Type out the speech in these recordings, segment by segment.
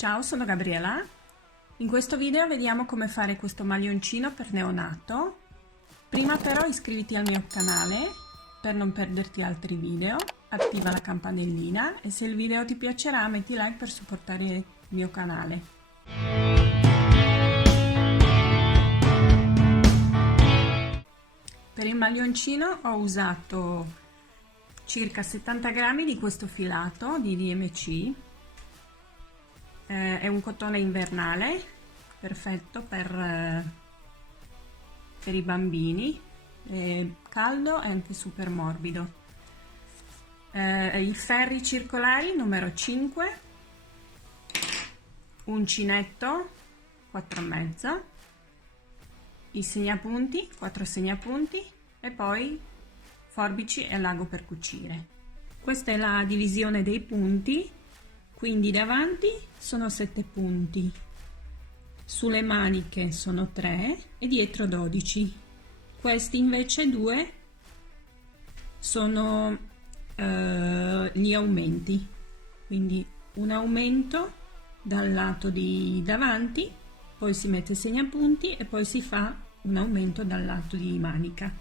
Ciao, sono Gabriela. In questo video vediamo come fare questo maglioncino per neonato. Prima però iscriviti al mio canale per non perderti altri video, attiva la campanellina e se il video ti piacerà metti like per supportare il mio canale. Per il maglioncino ho usato circa 70 grammi di questo filato di DMC. È un cotone invernale, perfetto per i bambini, è caldo e anche super morbido. I ferri circolari numero 5, uncinetto 4,5, i segnapunti 4 segnapunti e poi forbici e l'ago per cucire. Questa è la divisione dei punti, quindi davanti sono 7 punti, sulle maniche sono 3 e dietro 12. Questi invece 2 sono gli aumenti, quindi un aumento dal lato di davanti, poi si mette il segnapunti e poi si fa un aumento dal lato di manica.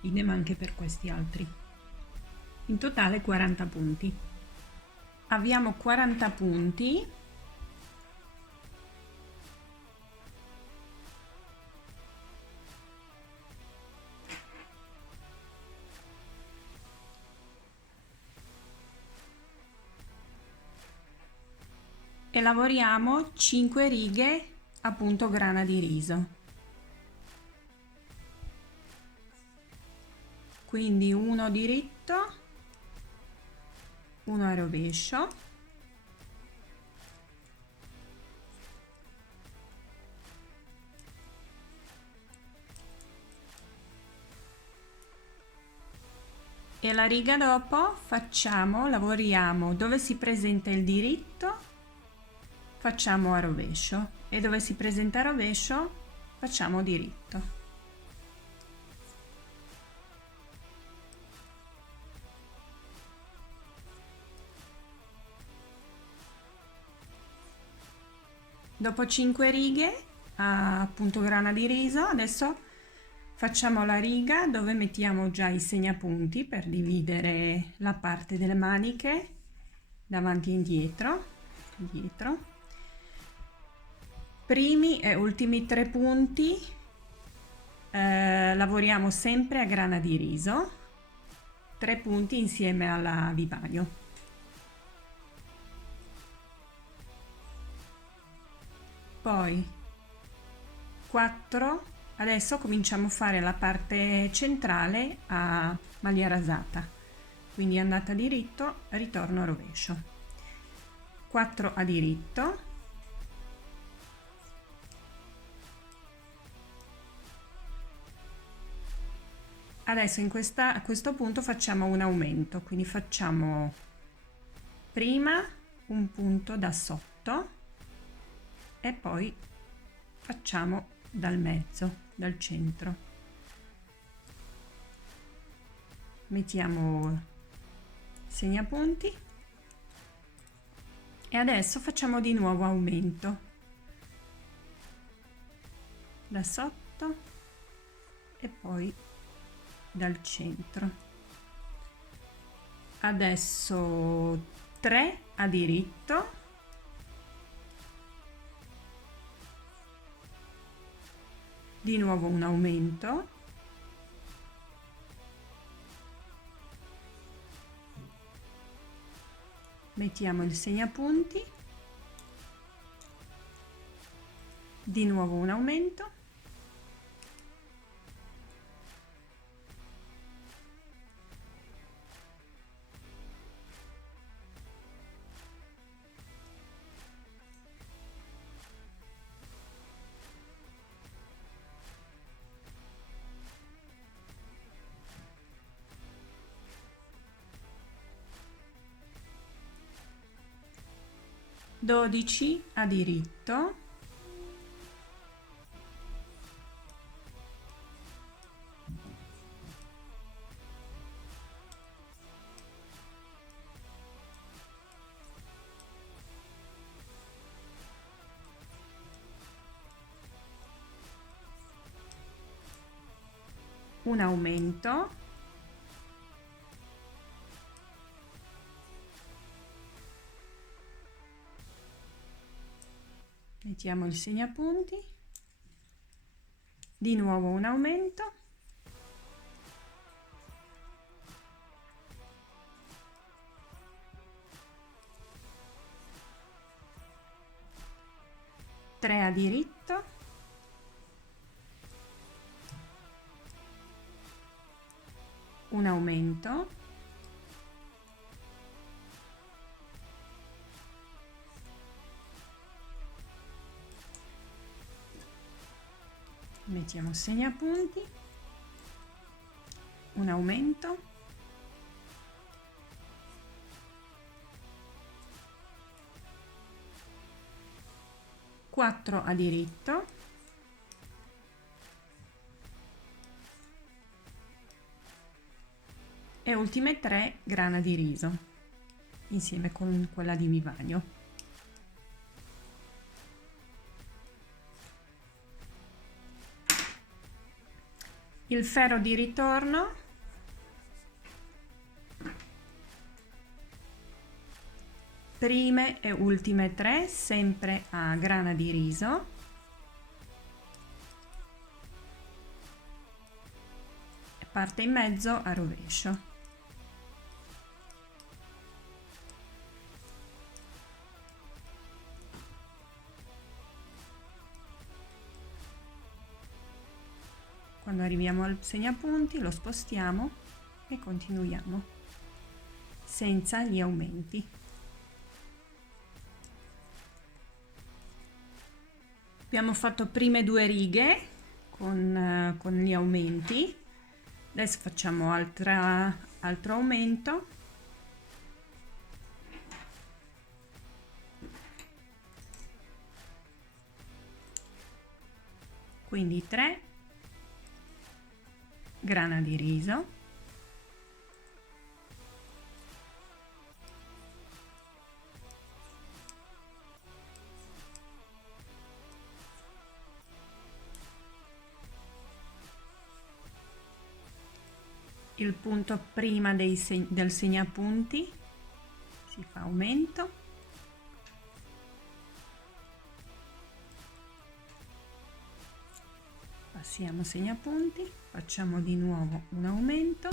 Idem anche per questi altri. In totale 40 punti. Abbiamo 40 punti e lavoriamo 5 righe a punto grana di riso, quindi uno diritto, uno a rovescio, e la riga dopo lavoriamo dove si presenta il diritto, facciamo a rovescio, e dove si presenta a rovescio facciamo diritto. Dopo 5 righe a punto grana di riso, adesso facciamo la riga dove mettiamo già i segnapunti per dividere la parte delle maniche davanti e indietro. Primi e ultimi 3 punti lavoriamo sempre a grana di riso, 3 punti insieme alla vivaio. Poi 4, adesso cominciamo a fare la parte centrale a maglia rasata, quindi andata diritto, ritorno a rovescio, 4 a diritto, adesso a questo punto facciamo un aumento, quindi facciamo prima un punto da sotto e poi facciamo dal mezzo, dal centro, mettiamo segnapunti e adesso facciamo di nuovo aumento da sotto e poi dal centro. Adesso 3 a diritto, di nuovo un aumento, mettiamo il segnapunti, di nuovo un aumento, dodici a diritto, un aumento, mettiamo il segnapunti, di nuovo un aumento, tre a diritto, un aumento, mettiamo segnapunti, un aumento, quattro a diritto, e ultime 3 grana di riso insieme con quella di vivagno. Il ferro di ritorno prime e ultime 3 sempre a grana di riso, e parte in mezzo a rovescio. Quando arriviamo al segnapunti lo spostiamo e continuiamo senza gli aumenti. Abbiamo fatto prime 2 righe con gli aumenti, adesso facciamo altro aumento, quindi 3 grana di riso, il punto prima del segnapunti si fa aumento, passiamo segnapunti, facciamo di nuovo un aumento,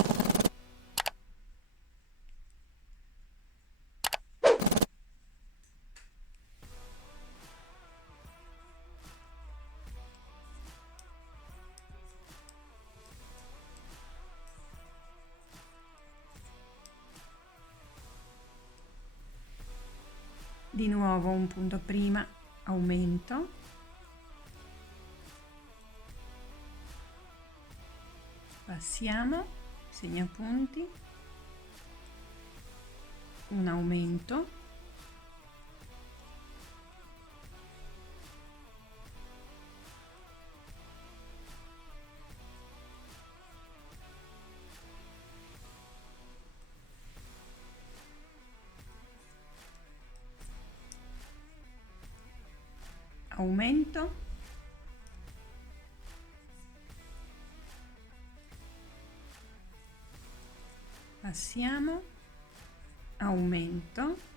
di nuovo un punto prima, aumento, passiamo segnapunti, un aumento, aumento, passiamo, aumento,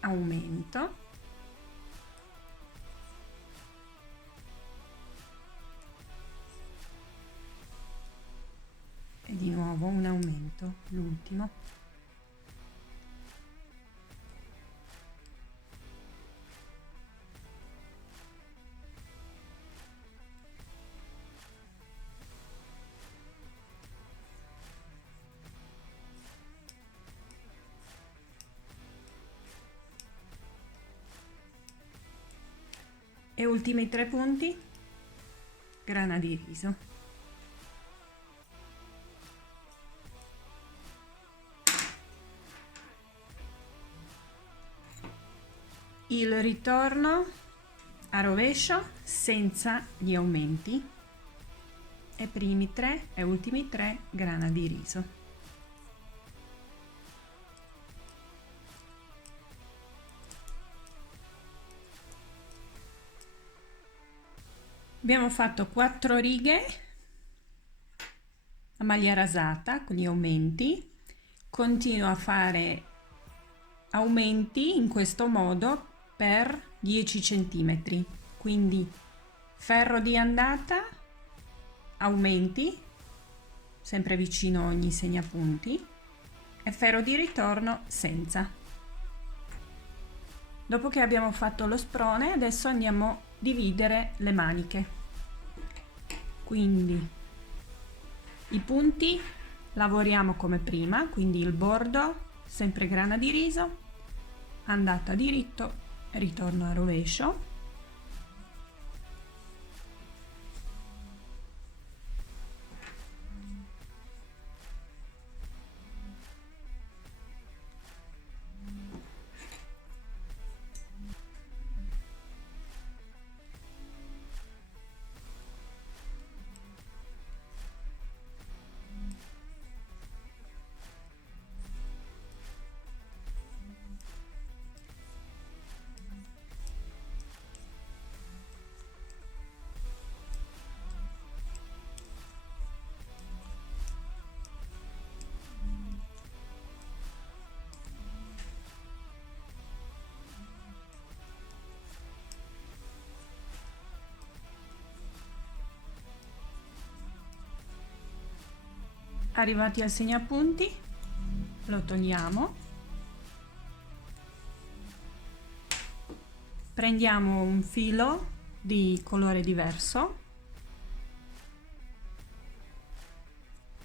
aumento, e di nuovo un aumento, l'ultimo, e ultimi 3 punti grana di riso. il ritorno a rovescio senza gli aumenti e primi 3 e ultimi 3 grana di riso. Abbiamo fatto 4 righe a maglia rasata con gli aumenti. Continuo a fare aumenti in questo modo per 10 centimetri, quindi ferro di andata, aumenti sempre vicino a ogni segnapunti e ferro di ritorno senza. Dopo che abbiamo fatto lo sprone, adesso andiamo a dividere le maniche. Quindi i punti lavoriamo come prima, quindi il bordo sempre grana di riso, andata diritto, ritorno a rovescio. Arrivati al segnapunti lo togliamo, prendiamo un filo di colore diverso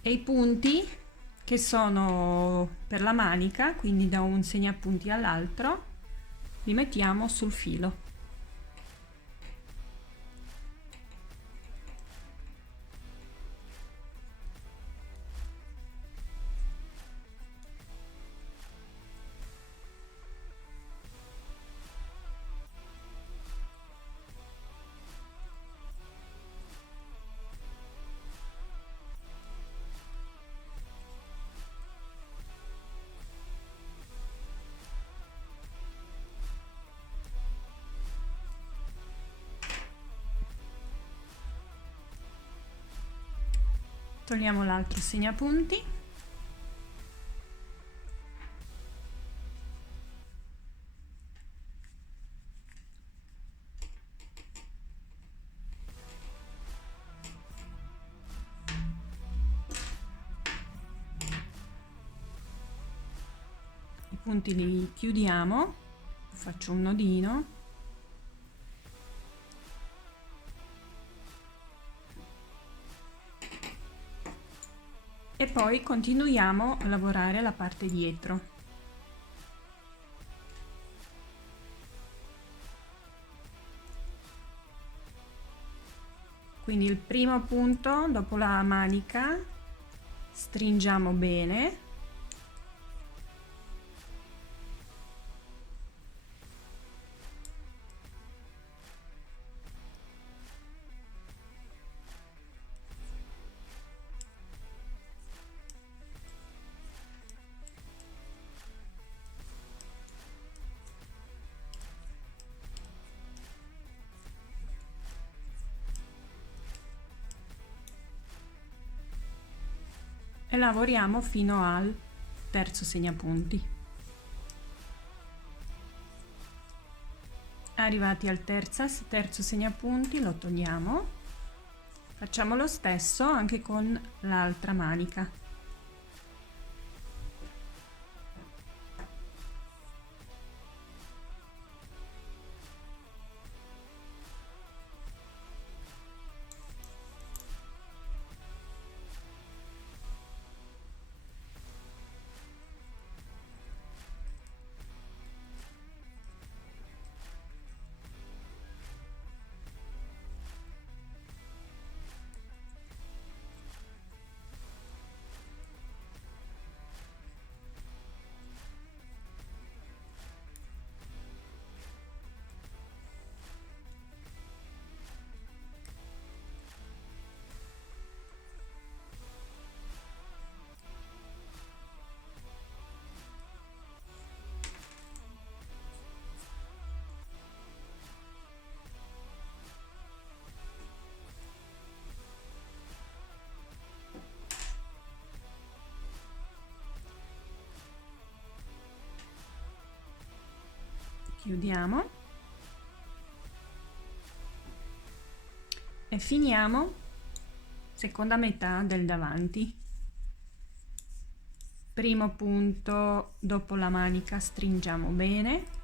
e i punti che sono per la manica, quindi da un segnapunti all'altro, li mettiamo sul filo. Togliamo l'altro segnapunti . I punti li chiudiamo, faccio un nodino . E poi continuiamo a lavorare la parte dietro. Quindi il primo punto dopo la manica stringiamo bene . E lavoriamo fino al terzo segnapunti. Arrivati al terzo segnapunti lo togliamo, facciamo lo stesso anche con l'altra manica. chiudiamo e finiamo seconda metà del davanti. Primo punto dopo la manica, stringiamo bene,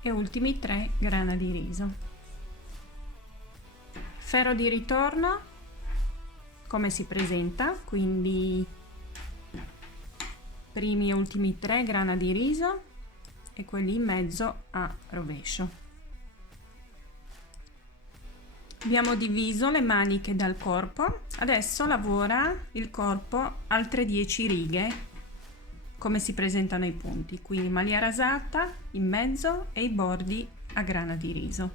e ultimi 3 grana di riso. Ferro di ritorno come si presenta, quindi primi e ultimi 3 grana di riso e quelli in mezzo a rovescio. Abbiamo diviso le maniche dal corpo, adesso lavora il corpo altre 10 righe come si presentano i punti, quindi maglia rasata in mezzo e i bordi a grana di riso.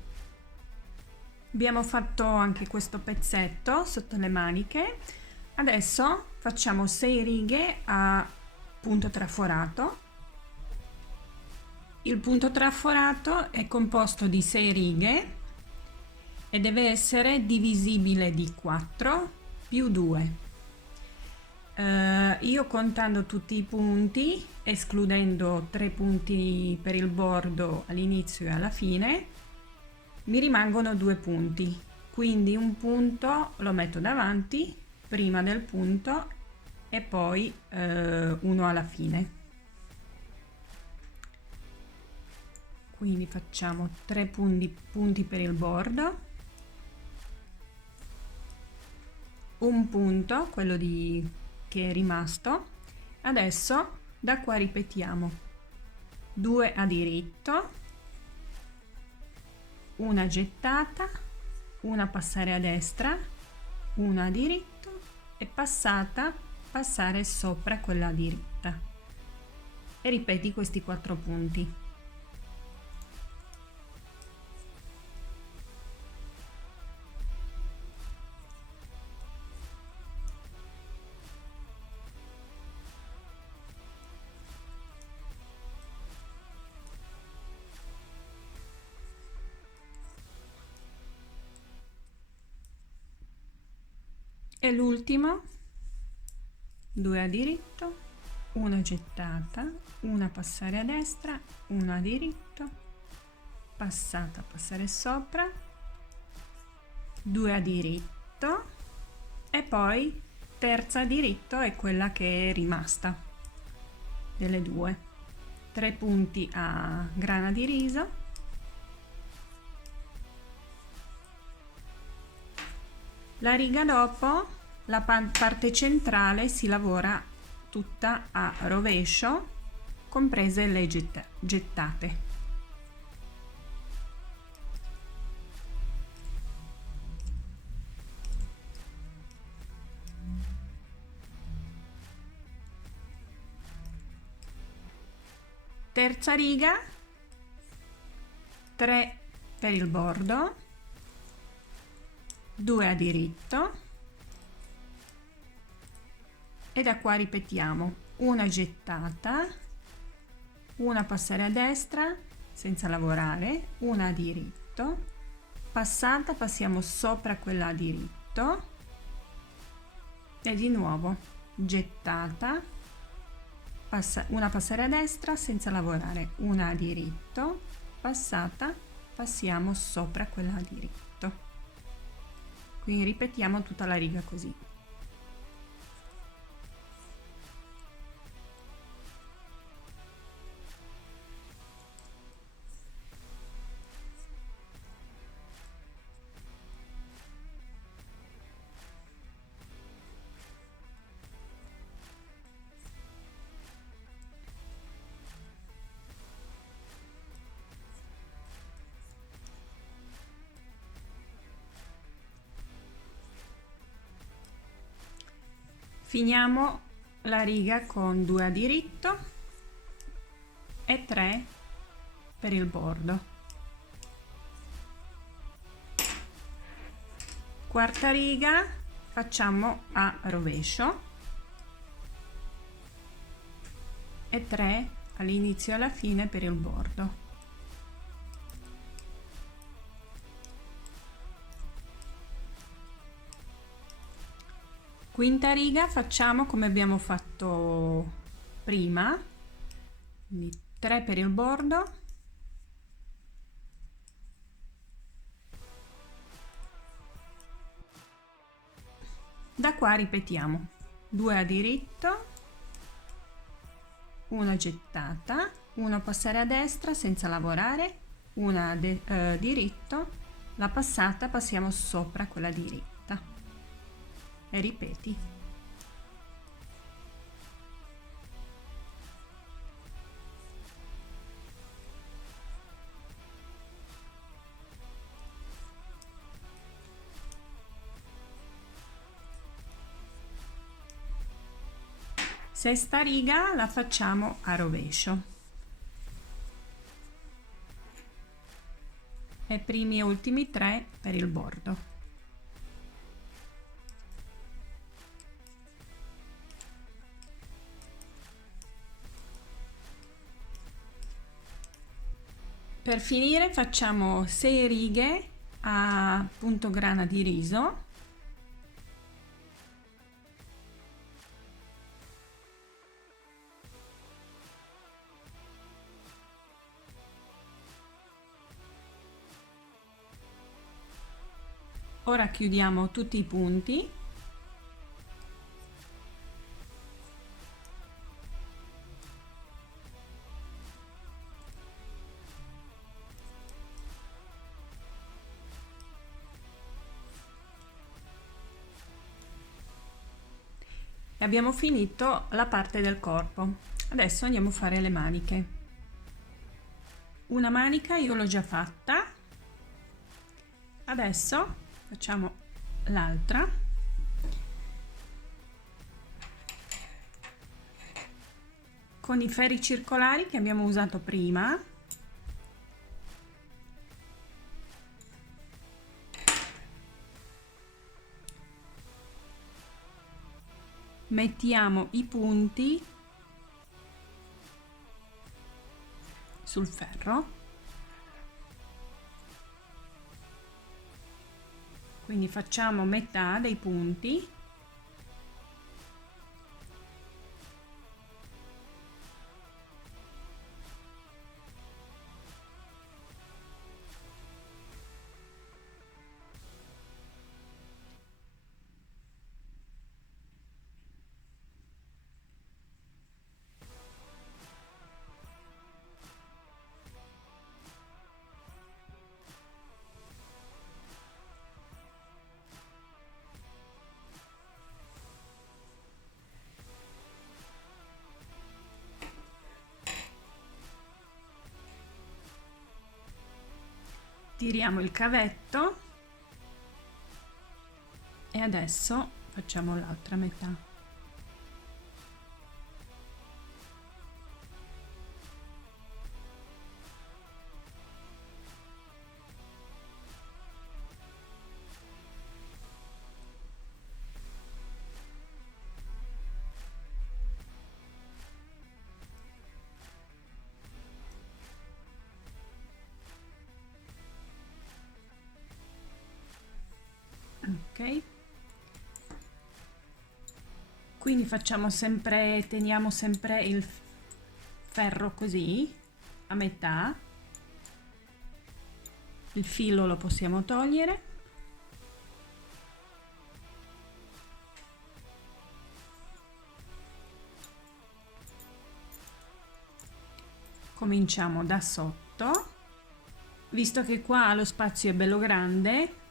Abbiamo fatto anche questo pezzetto sotto le maniche, adesso facciamo 6 righe a punto traforato. Il punto traforato è composto di 6 righe e deve essere divisibile di 4 più 2. Io contando tutti i punti, escludendo 3 punti per il bordo all'inizio e alla fine, mi rimangono 2 punti, quindi un punto lo metto davanti prima del punto e poi uno alla fine. Quindi facciamo 3 punti per il bordo, un punto, quello che è rimasto. Adesso da qua ripetiamo 2 a diritto, una gettata, una passare a destra, una a diritto e passare sopra quella diritta e ripeti questi 4 punti. E l'ultimo 2 a diritto, una gettata, una passare a destra, una a diritto, passata, passare sopra, 2 a diritto e poi terza a diritto è quella che è rimasta delle 2. 3 punti a grana di riso, la riga dopo, la parte centrale si lavora tutta a rovescio, comprese le gettate. Terza riga, 3 per il bordo, 2 a diritto e da qua ripetiamo una gettata, una passare a destra senza lavorare, una a diritto, passata, passiamo sopra quella a diritto e di nuovo gettata, una passare a destra senza lavorare, una a diritto, passata, passiamo sopra quella a diritto. Quindi ripetiamo tutta la riga così. Finiamo la riga con 2 a diritto e 3 per il bordo. quarta riga facciamo a rovescio e 3 all'inizio e alla fine per il bordo. Quinta riga facciamo come abbiamo fatto prima, quindi 3 per il bordo, da qua ripetiamo 2 a diritto, una gettata, una passare a destra senza lavorare, una diritto, la passata passiamo sopra quella diritta e ripeti. Sesta riga la facciamo a rovescio e primi e ultimi 3 per il bordo. Per finire facciamo 6 righe a punto grana di riso . Ora chiudiamo tutti i punti . E abbiamo finito la parte del corpo. Adesso andiamo a fare le maniche. Una manica io l'ho già fatta, adesso facciamo l'altra. Con i ferri circolari che abbiamo usato prima mettiamo i punti sul ferro, quindi facciamo metà dei punti . Tiriamo il cavetto e adesso facciamo l'altra metà . Ok, quindi facciamo sempre, teniamo sempre il ferro così a metà, il filo lo possiamo togliere . Cominciamo da sotto, visto che qua lo spazio è bello grande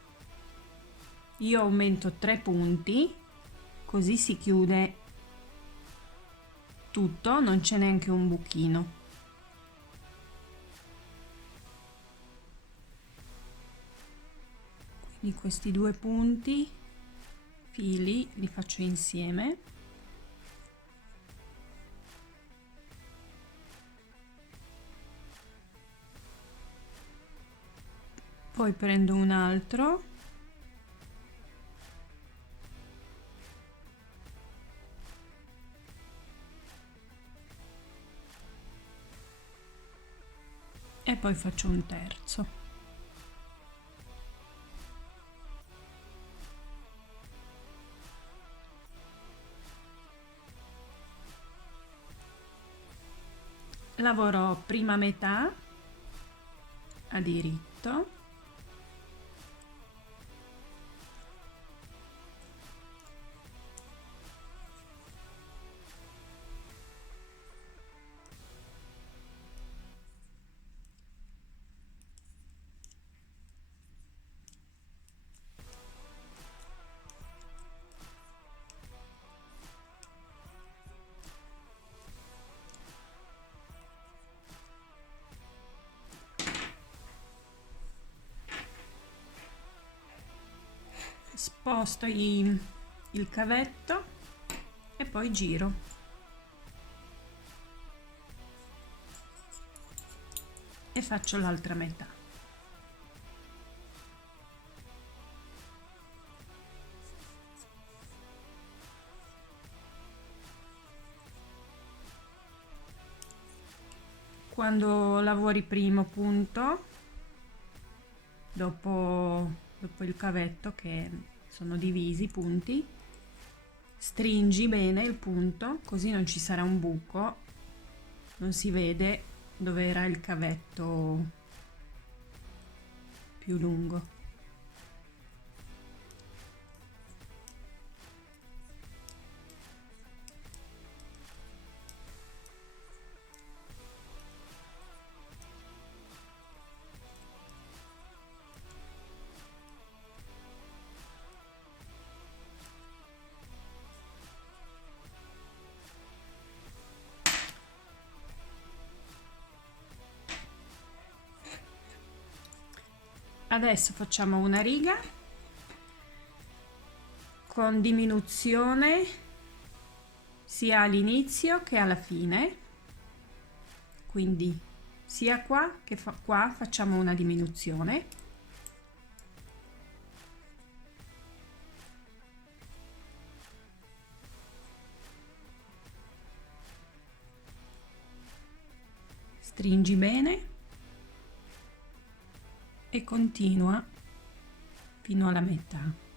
io aumento 3 punti, così si chiude tutto, non c'è neanche un buchino . Quindi questi 2 punti fili li faccio insieme . Poi prendo un altro e poi faccio un terzo. Lavoro prima metà a diritto, sposto il cavetto e poi giro. E faccio l'altra metà. Quando lavori primo punto, dopo il cavetto che sono divisi i punti, stringi bene il punto, così non ci sarà un buco, non si vede dove era il cavetto più lungo. Adesso facciamo una riga con diminuzione sia all'inizio che alla fine, quindi sia qua che qua facciamo una diminuzione. Stringi bene e continua fino alla metà.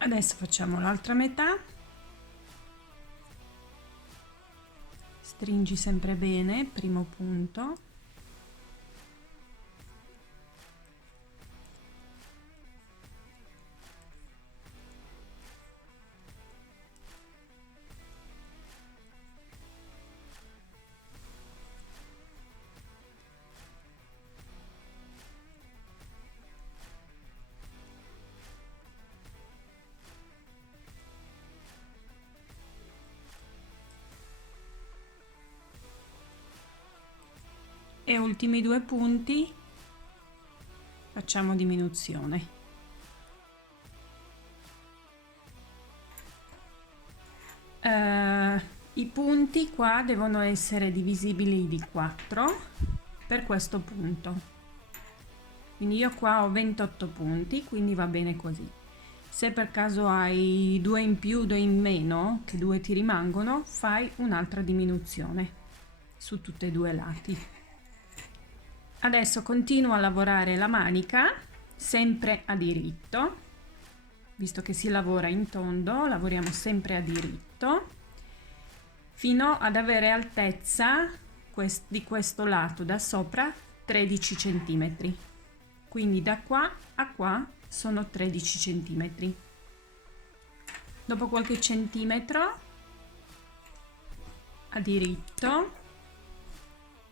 Adesso facciamo l'altra metà, stringi sempre bene il primo punto, e ultimi due punti facciamo diminuzione. I punti qua devono essere divisibili di 4 per questo punto, quindi io qua ho 28 punti, quindi va bene così. Se per caso hai 2 in più, 2 in meno, che 2 ti rimangono, fai un'altra diminuzione su tutti e due i lati. Adesso continuo a lavorare la manica sempre a diritto, visto che si lavora in tondo, lavoriamo sempre a diritto fino ad avere altezza di questo lato da sopra 13 centimetri. Quindi da qua a qua sono 13 centimetri. Dopo qualche centimetro a diritto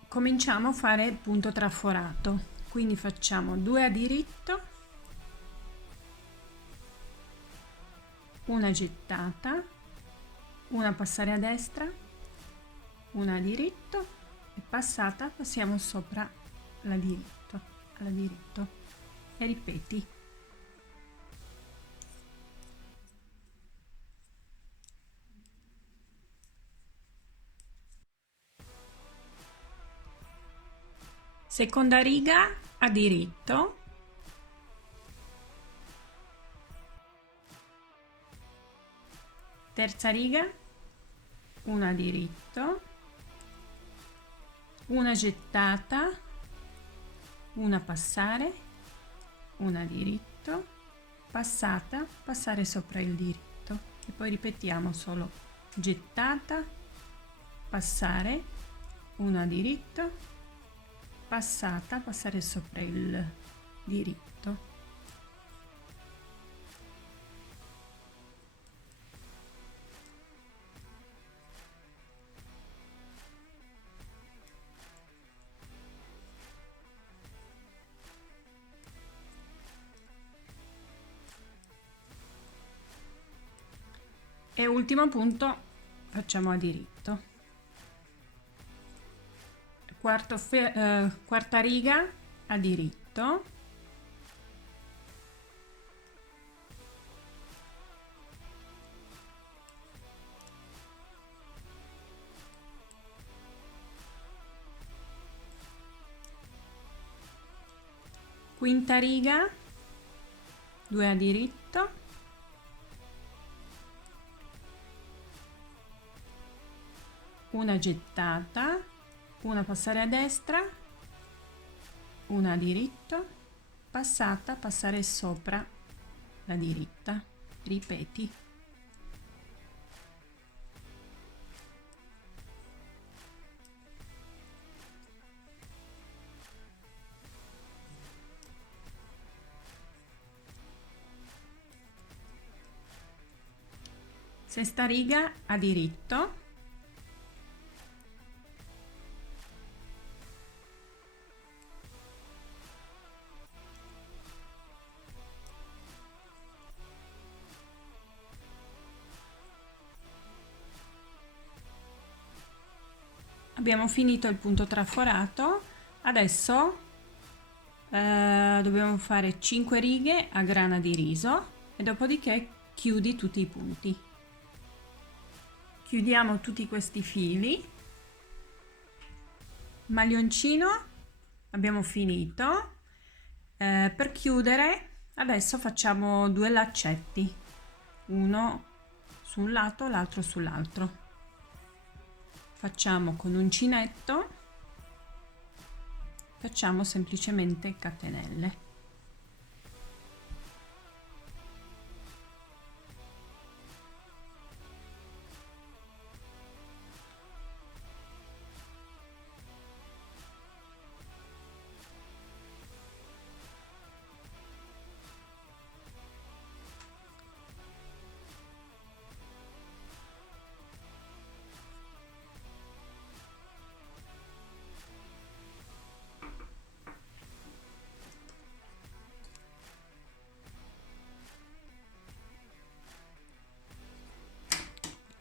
cominciamo a fare il punto traforato, quindi facciamo 2 a diritto, una gettata, una passare a destra, una a diritto e passata, passiamo sopra alla diritto e ripeti. Seconda riga a diritto, terza riga, una a diritto, una gettata, una passare, una a diritto, passata, passare sopra il diritto e poi ripetiamo solo gettata, passare, una a diritto, passata, passare sopra il diritto. E ultimo punto facciamo a diritto. Quarta riga a diritto, quinta riga, 2 a diritto, una gettata, una passare a destra, una a diritto, passata, passare sopra la diritta, ripeti. Sesta riga a diritto, abbiamo finito il punto traforato, adesso dobbiamo fare 5 righe a grana di riso e dopodiché chiudi tutti i punti. Chiudiamo tutti questi fili, maglioncino abbiamo finito. Per chiudere adesso facciamo 2 laccetti, uno su un lato, l'altro sull'altro. Facciamo con uncinetto, facciamo semplicemente catenelle.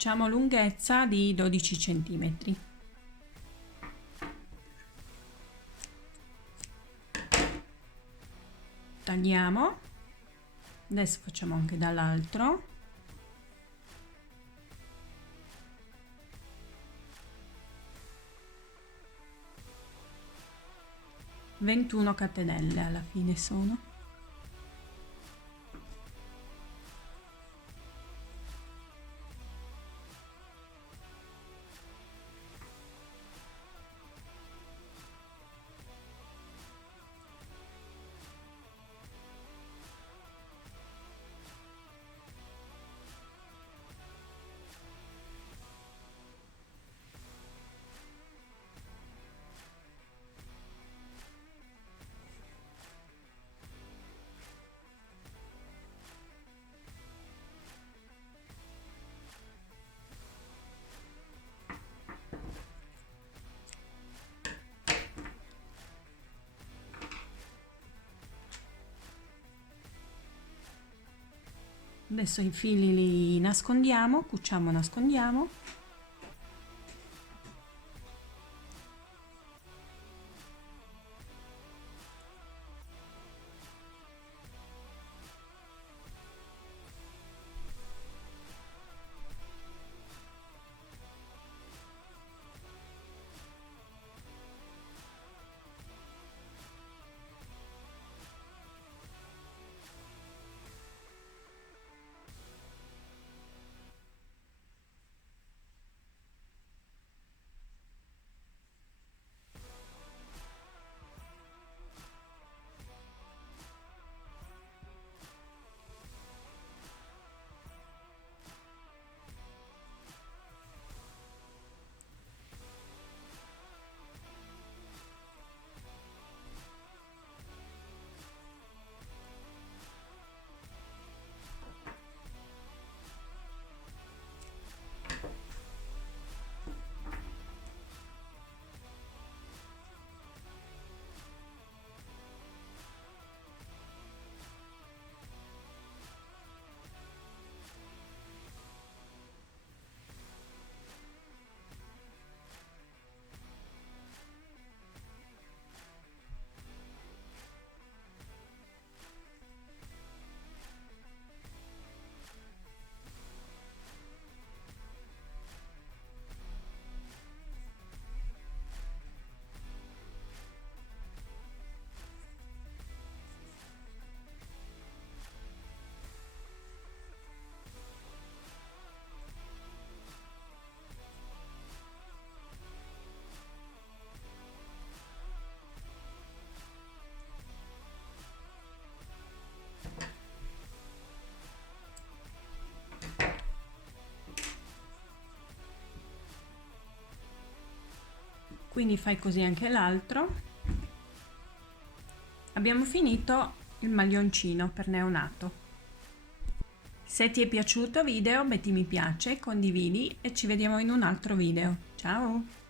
Facciamo lunghezza di 12 centimetri. Tagliamo, adesso facciamo anche dall'altro. Ventuno catenelle alla fine sono. Adesso i fili li nascondiamo, cuciamo, nascondiamo. Quindi fai così anche l'altro. Abbiamo finito il maglioncino per neonato. Se ti è piaciuto il video metti mi piace, condividi e ci vediamo in un altro video. Ciao!